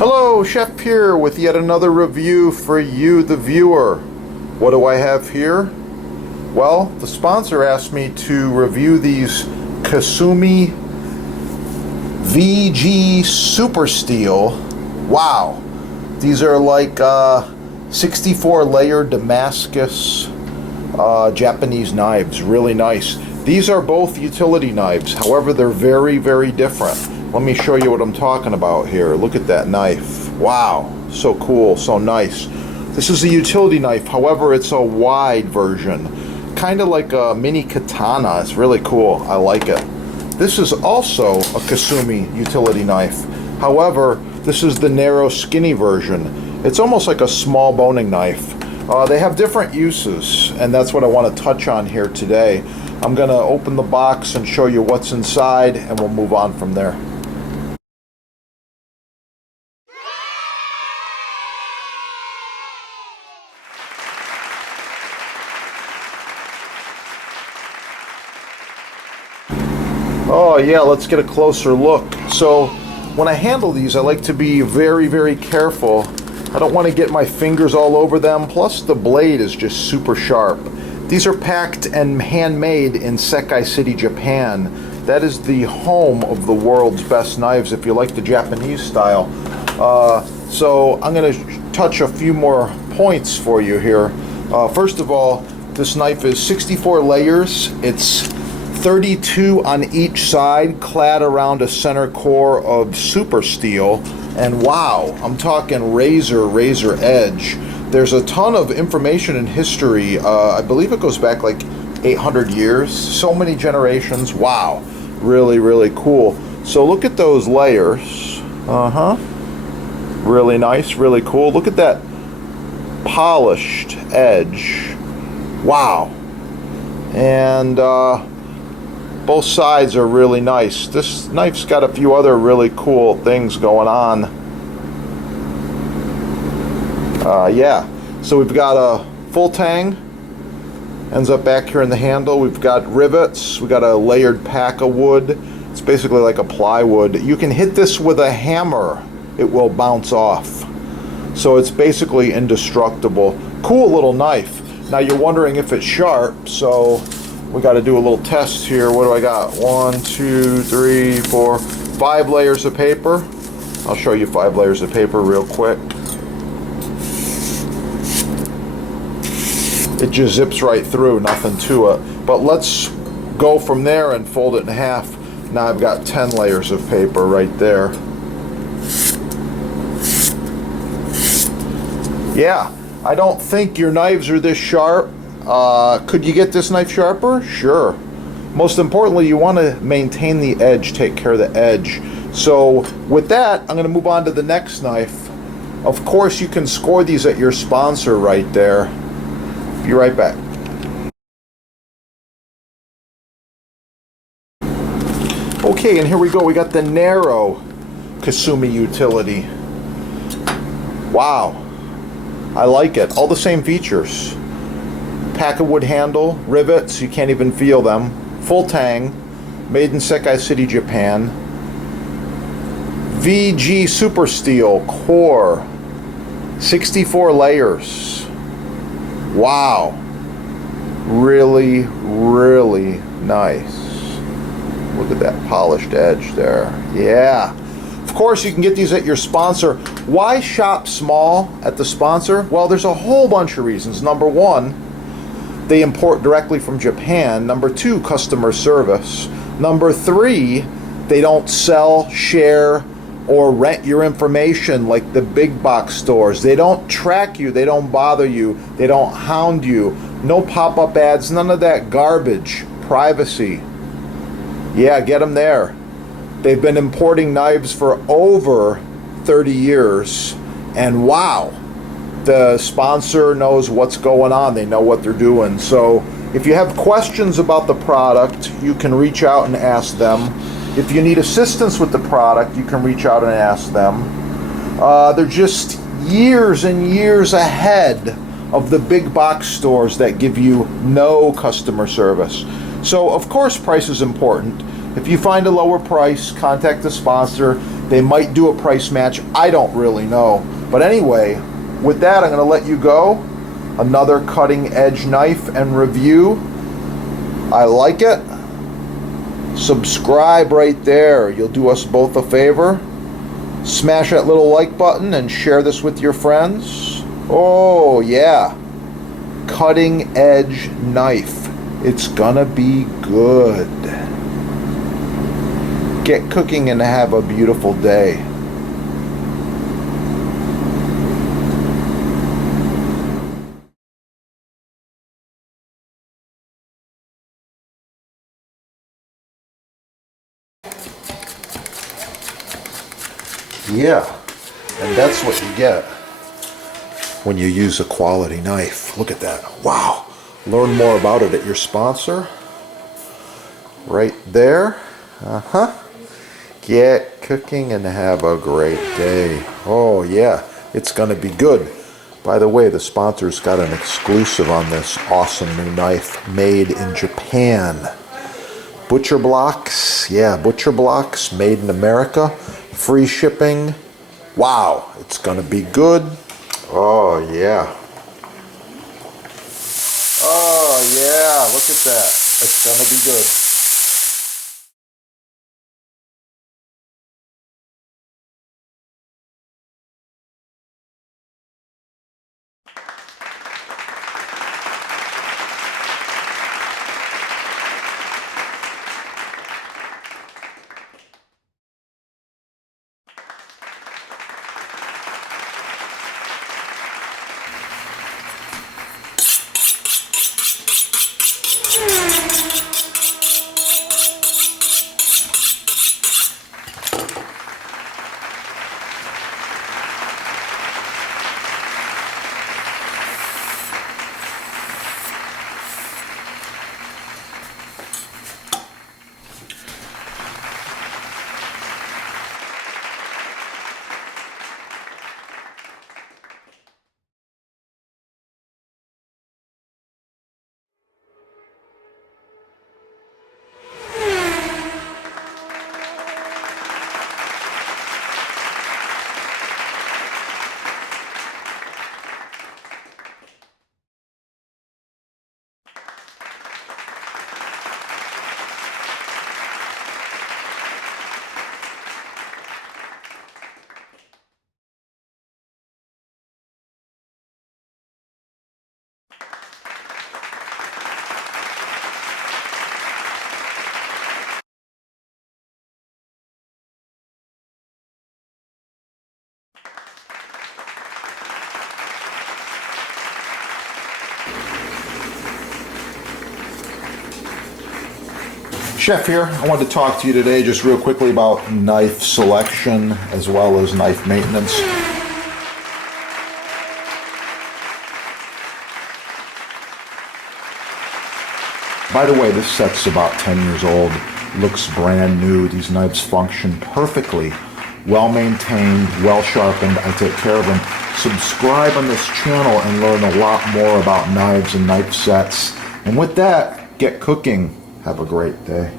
Hello, Chef here with yet another review for you, the viewer. What do I have here? Well, the sponsor asked me to review these Kasumi VG Super Steel. Wow. These are like 64 layer Damascus Japanese knives. Really nice. These are both utility knives. However, they're very, very different. Let me show you what I'm talking about here. Look at that knife. Wow. So cool. So nice. This is a utility knife. However, it's a wide version. Kind of like a mini katana. It's really cool. I like it. This is also a Kasumi utility knife. However, this is the narrow, skinny version. It's almost like a small boning knife. They have different uses, and that's what I want to touch on here today. I'm going to open the box and show you what's inside, and we'll move on from there. Oh yeah, let's get a closer look. So when I handle these, I like to be very, very careful. I don't want to get my fingers all over them. Plus the blade is just super sharp. These are packed and handmade in Sekai City, Japan. That is the home of the world's best knives if you like the Japanese style. So I'm going to touch a few more points for you here. First of all, this knife is 64 layers. It's 32 on each side, clad around a center core of super steel. And wow, I'm talking razor edge. There's a ton of information and history. I believe it goes back like 800 years. So many generations. Wow. Really, really cool. So look at those layers. Really nice, really cool. Look at that polished edge. Wow. And both sides are really nice. This knife's got a few other really cool things going on. Yeah, so we've got a full tang, ends up back here in the handle. We've got rivets. We got a layered pack of wood. It's basically like a plywood. You can hit this with a hammer. It will bounce off. So it's basically indestructible. Cool little knife. Now you're wondering if it's sharp, so we got to do a little test here. What do I got? 1, 2, 3, 4, 5 layers of paper. I'll show you 5 layers of paper real quick. It just zips right through, nothing to it. But let's go from there and fold it in half. Now I've got 10 layers of paper right there. Yeah, I don't think your knives are this sharp. Could you get this knife sharper? Sure. Most importantly, you want to maintain the edge, take care of the edge. So with that, I'm going to move on to the next knife. Of course, you can score these at your sponsor right there. Be right back. Okay, and here we go. We got the narrow Kasumi utility. Wow. I like it. All the same features. Pack of wood handle, rivets, you can't even feel them. Full tang, made in Sekai City, Japan. VG Super Steel core, 64 layers. Wow. Really, really nice. Look at that polished edge there. Yeah. Of course, you can get these at your sponsor. Why shop small at the sponsor? Well, there's a whole bunch of reasons. Number one, they import directly from Japan. Number two, customer service. Number three, they don't sell, share, or rent your information like the big box stores. They don't track you. They don't bother you. They don't hound you. No pop-up ads, none of that garbage. Privacy. Yeah, get them there. They've been importing knives for over 30 years. And wow. The sponsor knows what's going on. They know what they're doing. So if you have questions about the product, you can reach out and ask them. If you need assistance with the product, you can reach out and ask them. They're just years and years ahead of the big box stores that give you no customer service. So of course price is important. If you find a lower price, contact the sponsor. They might do a price match. I don't really know. But anyway, with that, I'm going to let you go. Another cutting edge knife and review. I like it. Subscribe right there. You'll do us both a favor. Smash that little like button and share this with your friends. Oh yeah. Cutting edge knife. It's gonna be good. Get cooking and have a beautiful day. Yeah, and that's what you get when you use a quality knife. Look at that. Wow. Learn more about it at your sponsor. Right there. Get cooking and have a great day. Oh yeah, it's gonna be good. By the way, the sponsor's got an exclusive on this awesome new knife made in Japan. Butcher blocks, yeah, butcher blocks made in America. Free shipping. Wow, it's gonna be good. Oh yeah. Oh yeah, look at that. It's gonna be good. Chef here. I wanted to talk to you today just real quickly about knife selection as well as knife maintenance. By the way, this set's about 10 years old. Looks brand new. These knives function perfectly. Well maintained, well sharpened. I take care of them. Subscribe on this channel and learn a lot more about knives and knife sets. And with that, get cooking. Have a great day.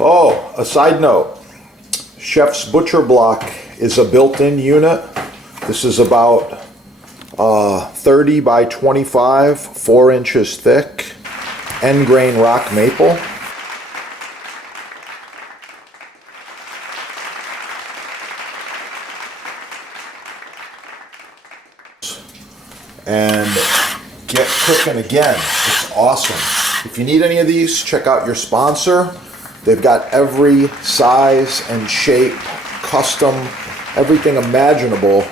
Oh, a side note, Chef's Butcher Block is a built-in unit. This is about 30 by 25, 4 inches thick, end grain rock maple. And get cooking again. It's awesome. If you need any of these, check out your sponsor. They've got every size and shape, custom, everything imaginable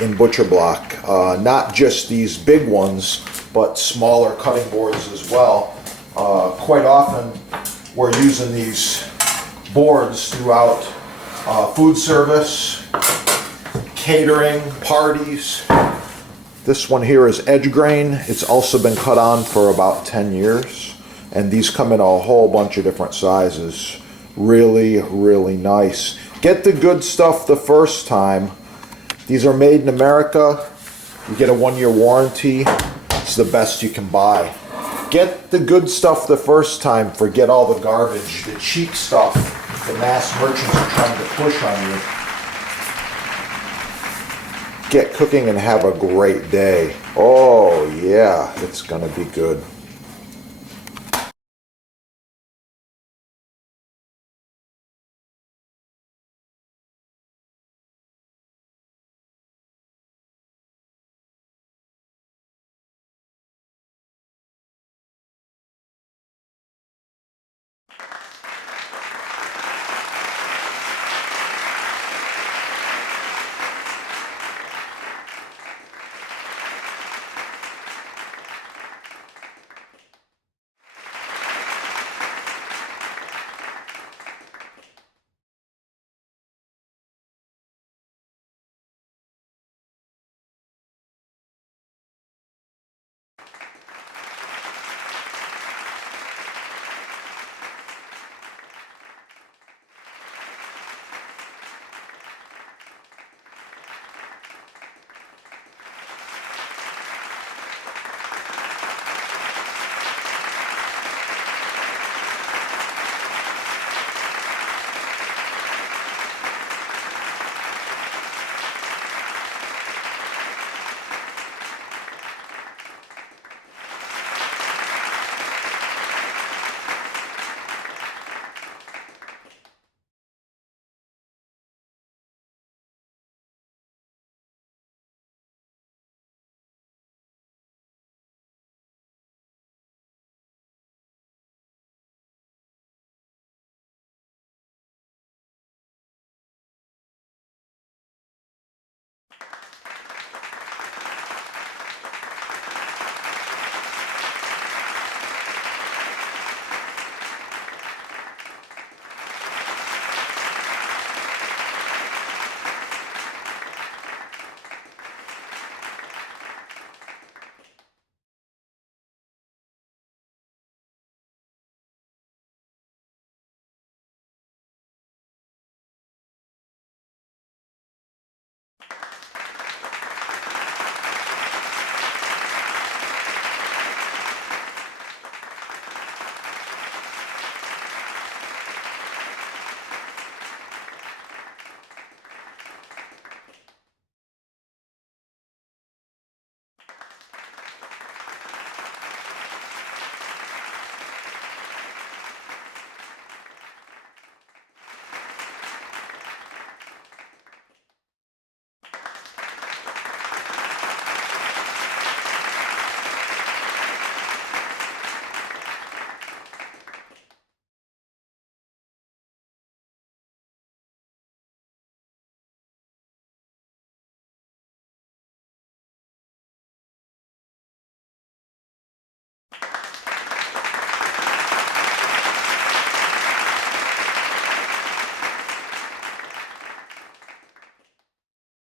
in Butcher Block. Not just these big ones, but smaller cutting boards as well. Quite often, we're using these boards throughout food service, catering, parties. This one here is edge grain. It's also been cut on for about 10 years. And these come in a whole bunch of different sizes. Really, really nice. Get the good stuff the first time. These are made in America. You get a 1-year warranty. It's the best you can buy. Get the good stuff the first time. Forget all the garbage, the cheap stuff the mass merchants are trying to push on you. Get cooking and have a great day. Oh yeah, it's gonna be good.